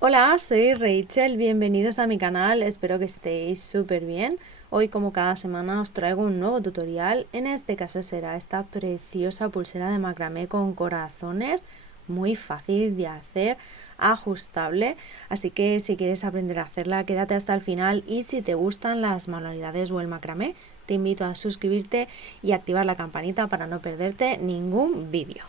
Hola, soy Rachel, bienvenidos a mi canal, espero que estéis súper bien. Hoy, como cada semana, os traigo un nuevo tutorial. En este caso será esta preciosa pulsera de macramé con corazones, muy fácil de hacer, ajustable. Así que si quieres aprender a hacerla, quédate hasta el final, y si te gustan las manualidades o el macramé, te invito a suscribirte y activar la campanita para no perderte ningún vídeo.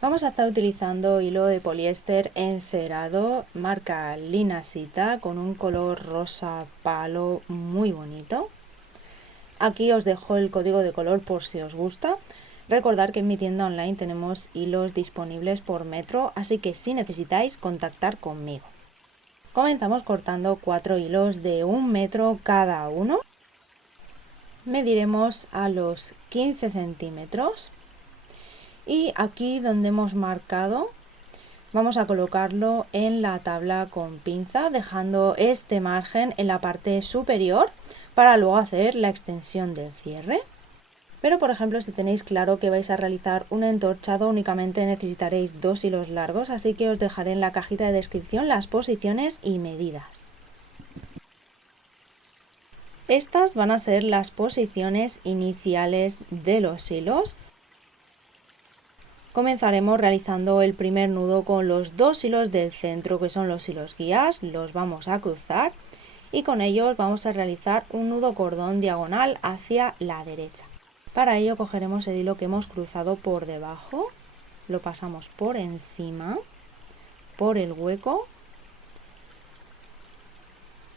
Vamos a estar utilizando hilo de poliéster encerado marca Linasita con un color rosa palo muy bonito. Aquí os dejo el código de color por si os gusta. Recordad que en mi tienda online tenemos hilos disponibles por metro, así que si necesitáis, contactar conmigo. Comenzamos cortando 4 hilos de 1 metro cada uno. Mediremos a los 15 centímetros. Y aquí donde hemos marcado vamos a colocarlo en la tabla con pinza, dejando este margen en la parte superior para luego hacer la extensión del cierre. Pero por ejemplo, si tenéis claro que vais a realizar un entorchado, únicamente necesitaréis 2 hilos largos, así que os dejaré en la cajita de descripción las posiciones y medidas. Estas van a ser las posiciones iniciales de los hilos. Comenzaremos realizando el primer nudo con los 2 hilos del centro, que son los hilos guías. Los vamos a cruzar y con ellos vamos a realizar un nudo cordón diagonal hacia la derecha. Para ello cogeremos el hilo que hemos cruzado por debajo, lo pasamos por encima, por el hueco,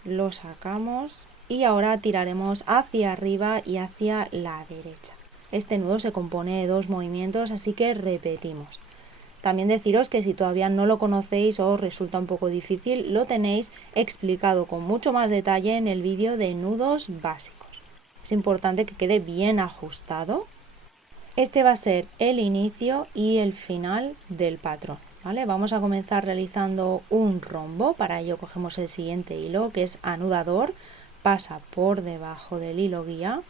lo sacamos y ahora tiraremos hacia arriba y hacia la derecha. Este nudo se compone de 2 movimientos, así que repetimos. También deciros que si todavía no lo conocéis o os resulta un poco difícil, lo tenéis explicado con mucho más detalle en el vídeo de nudos básicos. Es importante que quede bien ajustado. Este va a ser el inicio y el final del patrón, ¿vale? Vamos a comenzar realizando un rombo. Para ello cogemos el siguiente hilo, que es anudador, pasa por debajo del hilo guía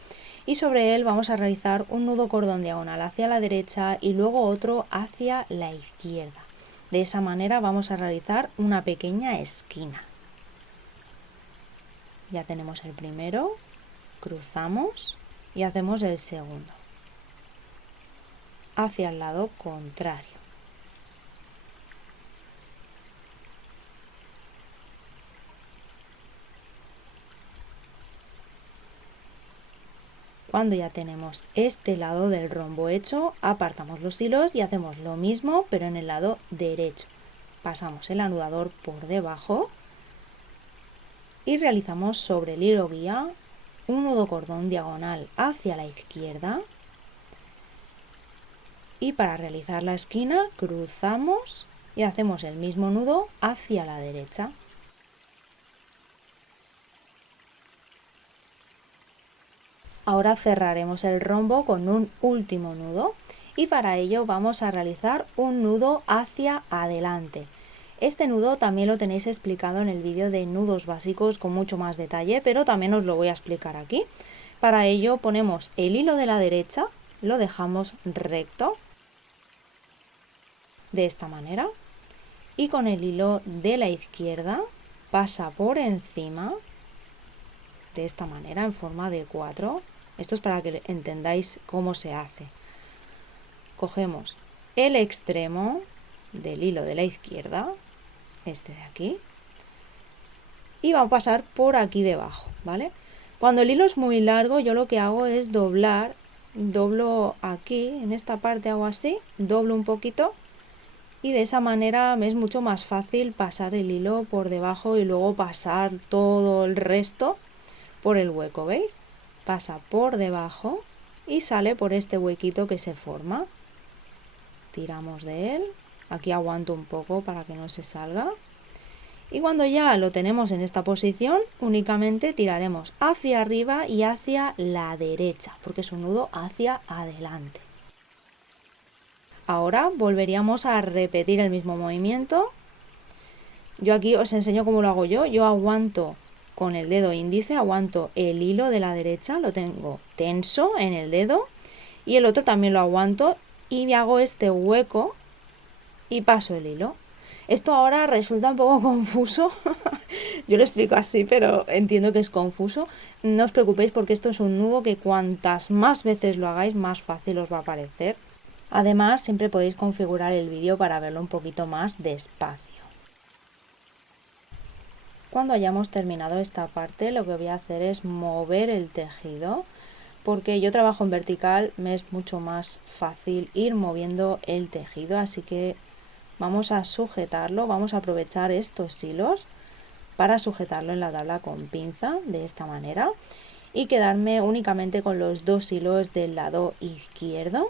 y sobre él vamos a realizar un nudo cordón diagonal hacia la derecha y luego otro hacia la izquierda. De esa manera vamos a realizar una pequeña esquina. Ya tenemos el primero, cruzamos y hacemos el segundo hacia el lado contrario. Cuando ya tenemos este lado del rombo hecho, apartamos los hilos y hacemos lo mismo pero en el lado derecho. Pasamos el anudador por debajo y realizamos sobre el hilo guía un nudo cordón diagonal hacia la izquierda. Y para realizar la esquina cruzamos y hacemos el mismo nudo hacia la derecha. Ahora cerraremos el rombo con un último nudo y para ello vamos a realizar un nudo hacia adelante. Este nudo también lo tenéis explicado en el vídeo de nudos básicos con mucho más detalle, pero también os lo voy a explicar aquí. Para ello ponemos el hilo de la derecha, lo dejamos recto de esta manera y con el hilo de la izquierda pasa por encima de esta manera en forma de 4. Esto es para que entendáis cómo se hace. Cogemos el extremo del hilo de la izquierda, este de aquí, y va a pasar por aquí debajo, ¿vale? Cuando el hilo es muy largo, yo lo que hago es doblo aquí, en esta parte hago así, doblo un poquito y de esa manera me es mucho más fácil pasar el hilo por debajo y luego pasar todo el resto por el hueco, ¿veis? Pasa por debajo y sale por este huequito que se forma. Tiramos de él, aquí aguanto un poco para que no se salga. Y cuando ya lo tenemos en esta posición, únicamente tiraremos hacia arriba y hacia la derecha, porque es un nudo hacia adelante. Ahora volveríamos a repetir el mismo movimiento. Yo aquí os enseño cómo lo hago yo. Yo aguanto con el dedo índice, aguanto el hilo de la derecha, lo tengo tenso en el dedo y el otro también lo aguanto y me hago este hueco y paso el hilo. Esto ahora resulta un poco confuso, yo lo explico así, pero entiendo que es confuso. No os preocupéis porque esto es un nudo que cuantas más veces lo hagáis, más fácil os va a parecer. Además, siempre podéis configurar el vídeo para verlo un poquito más despacio. Cuando hayamos terminado esta parte, lo que voy a hacer es mover el tejido, porque yo trabajo en vertical, me es mucho más fácil ir moviendo el tejido, así que vamos a sujetarlo, vamos a aprovechar estos hilos para sujetarlo en la tabla con pinza, de esta manera, y quedarme únicamente con los dos hilos del lado izquierdo.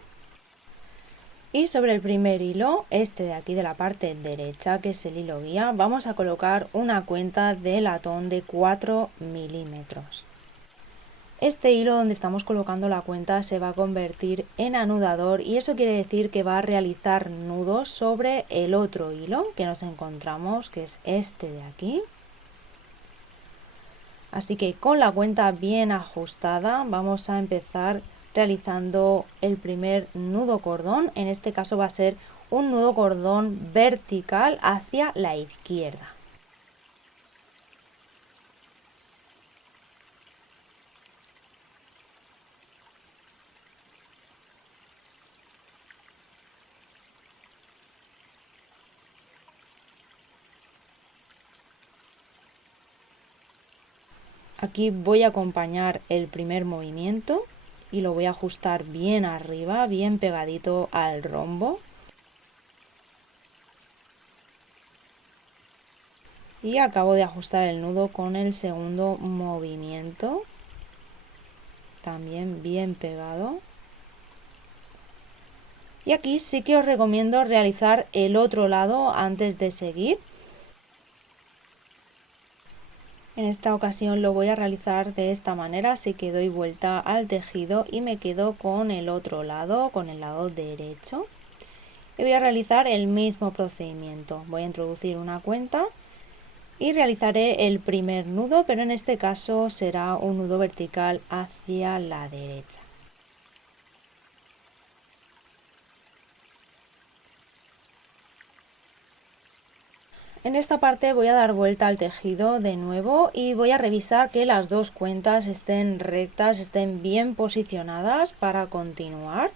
Y sobre el primer hilo, este de aquí de la parte derecha, que es el hilo guía, vamos a colocar una cuenta de latón de 4 milímetros. Este hilo donde estamos colocando la cuenta se va a convertir en anudador y eso quiere decir que va a realizar nudos sobre el otro hilo que nos encontramos, que es este de aquí. Así que con la cuenta bien ajustada vamos a empezar realizando el primer nudo cordón. En este caso va a ser un nudo cordón vertical hacia la izquierda. Aquí voy a acompañar el primer movimiento y lo voy a ajustar bien arriba, bien pegadito al rombo. Y acabo de ajustar el nudo con el segundo movimiento, también bien pegado. Y aquí sí que os recomiendo realizar el otro lado antes de seguir. En esta ocasión lo voy a realizar de esta manera, así que doy vuelta al tejido y me quedo con el otro lado, con el lado derecho. Y voy a realizar el mismo procedimiento. Voy a introducir una cuenta y realizaré el primer nudo, pero en este caso será un nudo vertical hacia la derecha. En esta parte voy a dar vuelta al tejido de nuevo y voy a revisar que las dos cuentas estén rectas, estén bien posicionadas para continuar,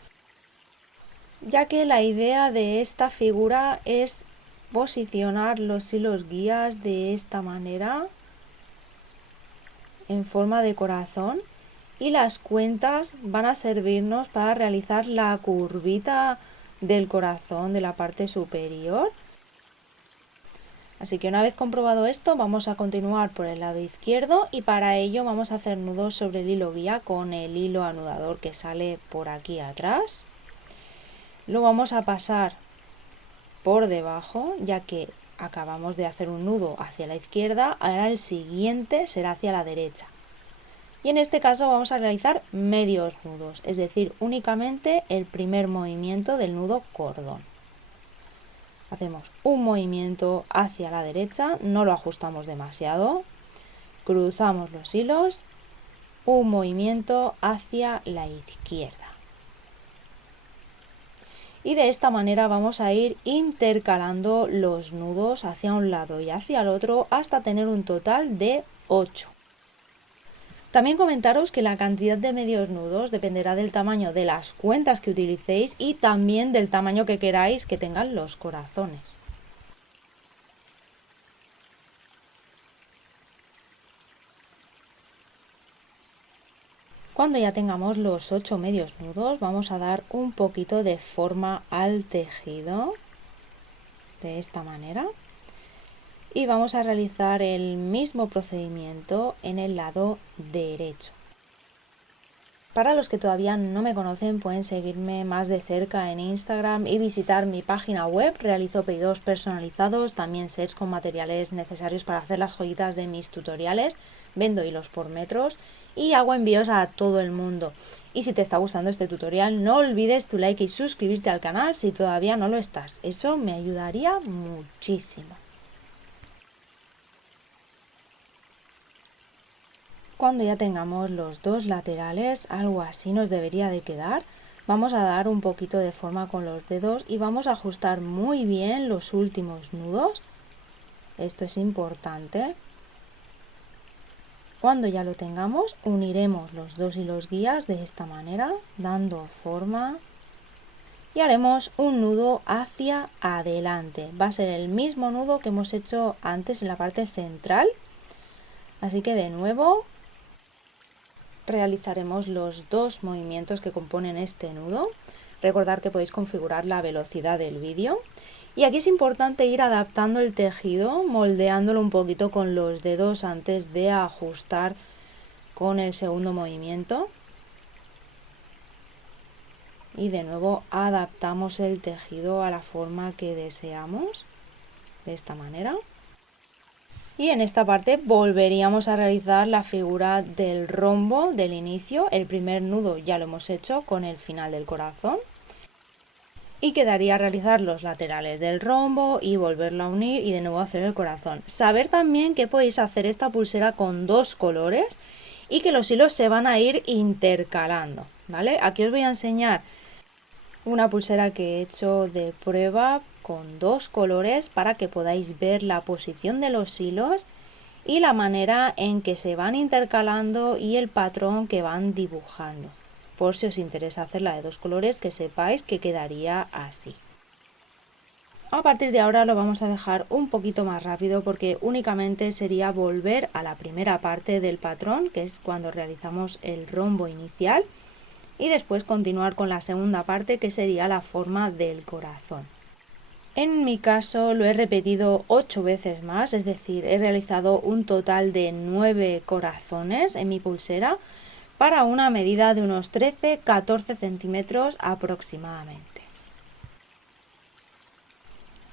ya que la idea de esta figura es posicionar los hilos guías de esta manera en forma de corazón y las cuentas van a servirnos para realizar la curvita del corazón de la parte superior. Así que una vez comprobado esto, vamos a continuar por el lado izquierdo y para ello vamos a hacer nudos sobre el hilo guía con el hilo anudador que sale por aquí atrás. Lo vamos a pasar por debajo, ya que acabamos de hacer un nudo hacia la izquierda, ahora el siguiente será hacia la derecha. Y en este caso vamos a realizar medios nudos, es decir, únicamente el primer movimiento del nudo cordón. Hacemos un movimiento hacia la derecha, no lo ajustamos demasiado, cruzamos los hilos, un movimiento hacia la izquierda. Y de esta manera vamos a ir intercalando los nudos hacia un lado y hacia el otro hasta tener un total de 8. También comentaros que la cantidad de medios nudos dependerá del tamaño de las cuentas que utilicéis y también del tamaño que queráis que tengan los corazones. Cuando ya tengamos los 8 medios nudos, vamos a dar un poquito de forma al tejido, de esta manera. Y vamos a realizar el mismo procedimiento en el lado derecho. Para los que todavía no me conocen, pueden seguirme más de cerca en Instagram y visitar mi página web. Realizo pedidos personalizados, también sets con materiales necesarios para hacer las joyitas de mis tutoriales. vendo hilos por metros y hago envíos a todo el mundo. Y si te está gustando este tutorial, no olvides tu like y suscribirte al canal si todavía no lo estás. Eso me ayudaría muchísimo. Cuando ya tengamos los dos laterales, algo así nos debería de quedar. Vamos a dar un poquito de forma con los dedos y vamos a ajustar muy bien los últimos nudos. Esto es importante. Cuando ya lo tengamos, uniremos los dos hilos guías de esta manera, dando forma. Y haremos un nudo hacia adelante. Va a ser el mismo nudo que hemos hecho antes en la parte central. Así que de nuevo realizaremos los dos movimientos que componen este nudo. Recordad que podéis configurar la velocidad del vídeo. Y aquí es importante ir adaptando el tejido, moldeándolo un poquito con los dedos antes de ajustar con el segundo movimiento. Y de nuevo adaptamos el tejido a la forma que deseamos, de esta manera. Y en esta parte volveríamos a realizar la figura del rombo del inicio. El primer nudo ya lo hemos hecho con el final del corazón. Y quedaría realizar los laterales del rombo y volverlo a unir y de nuevo hacer el corazón. Saber también que podéis hacer esta pulsera con dos colores y que los hilos se van a ir intercalando, ¿vale? Aquí os voy a enseñar una pulsera que he hecho de prueba con dos colores para que podáis ver la posición de los hilos y la manera en que se van intercalando y el patrón que van dibujando. Por si os interesa hacerla de dos colores, que sepáis que quedaría así. A partir de ahora lo vamos a dejar un poquito más rápido porque únicamente sería volver a la primera parte del patrón, que es cuando realizamos el rombo inicial, y después continuar con la segunda parte, que sería la forma del corazón. En mi caso lo he repetido 8 veces más, es decir, he realizado un total de 9 corazones en mi pulsera para una medida de unos 13-14 centímetros aproximadamente.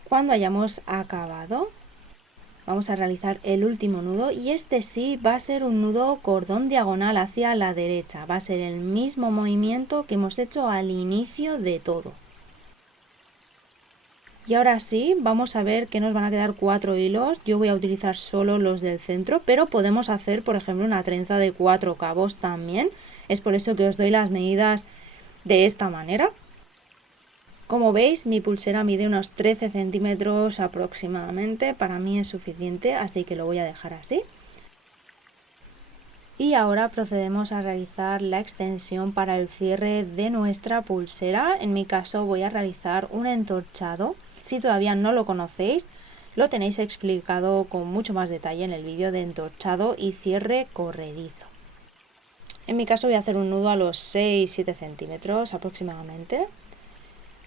Cuando hayamos acabado, vamos a realizar el último nudo y este sí va a ser un nudo cordón diagonal hacia la derecha. Va a ser el mismo movimiento que hemos hecho al inicio de todo. Y ahora sí, vamos a ver que nos van a quedar 4 hilos. Yo voy a utilizar solo los del centro, pero podemos hacer, por ejemplo, una trenza de 4 cabos también. Es por eso que os doy las medidas de esta manera. Como veis, mi pulsera mide unos 13 centímetros aproximadamente. Para mí es suficiente, así que lo voy a dejar así. Y ahora procedemos a realizar la extensión para el cierre de nuestra pulsera. En mi caso voy a realizar un entorchado. Si todavía no lo conocéis, lo tenéis explicado con mucho más detalle en el vídeo de entorchado y cierre corredizo. En mi caso voy a hacer un nudo a los 6-7 centímetros aproximadamente.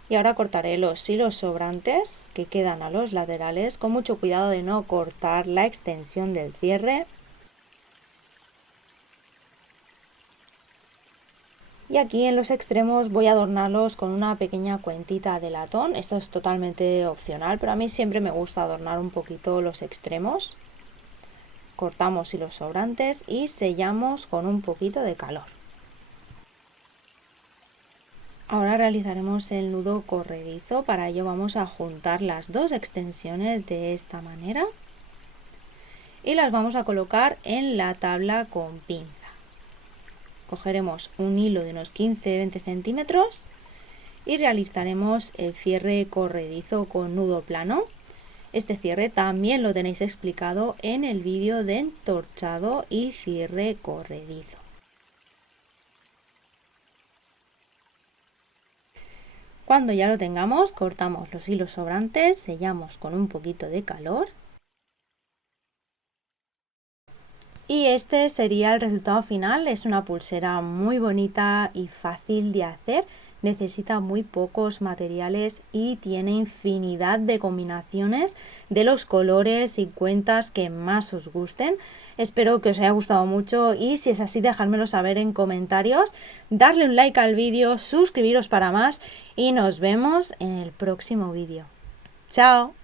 Y ahora cortaré los hilos sobrantes que quedan a los laterales, con mucho cuidado de no cortar la extensión del cierre. Y aquí en los extremos voy a adornarlos con una pequeña cuentita de latón. Esto es totalmente opcional, pero a mí siempre me gusta adornar un poquito los extremos. Cortamos hilos sobrantes y sellamos con un poquito de calor. Ahora realizaremos el nudo corredizo. Para ello vamos a juntar las dos extensiones de esta manera y las vamos a colocar en la tabla con pinza. Cogeremos un hilo de unos 15-20 centímetros y realizaremos el cierre corredizo con nudo plano. Este cierre también lo tenéis explicado en el vídeo de entorchado y cierre corredizo. Cuando ya lo tengamos, cortamos los hilos sobrantes, sellamos con un poquito de calor. Y este sería el resultado final. Es una pulsera muy bonita y fácil de hacer. Necesita muy pocos materiales y tiene infinidad de combinaciones de los colores y cuentas que más os gusten. Espero que os haya gustado mucho y si es así, dejármelo saber en comentarios. Darle un like al vídeo, suscribiros para más y nos vemos en el próximo vídeo. ¡Chao!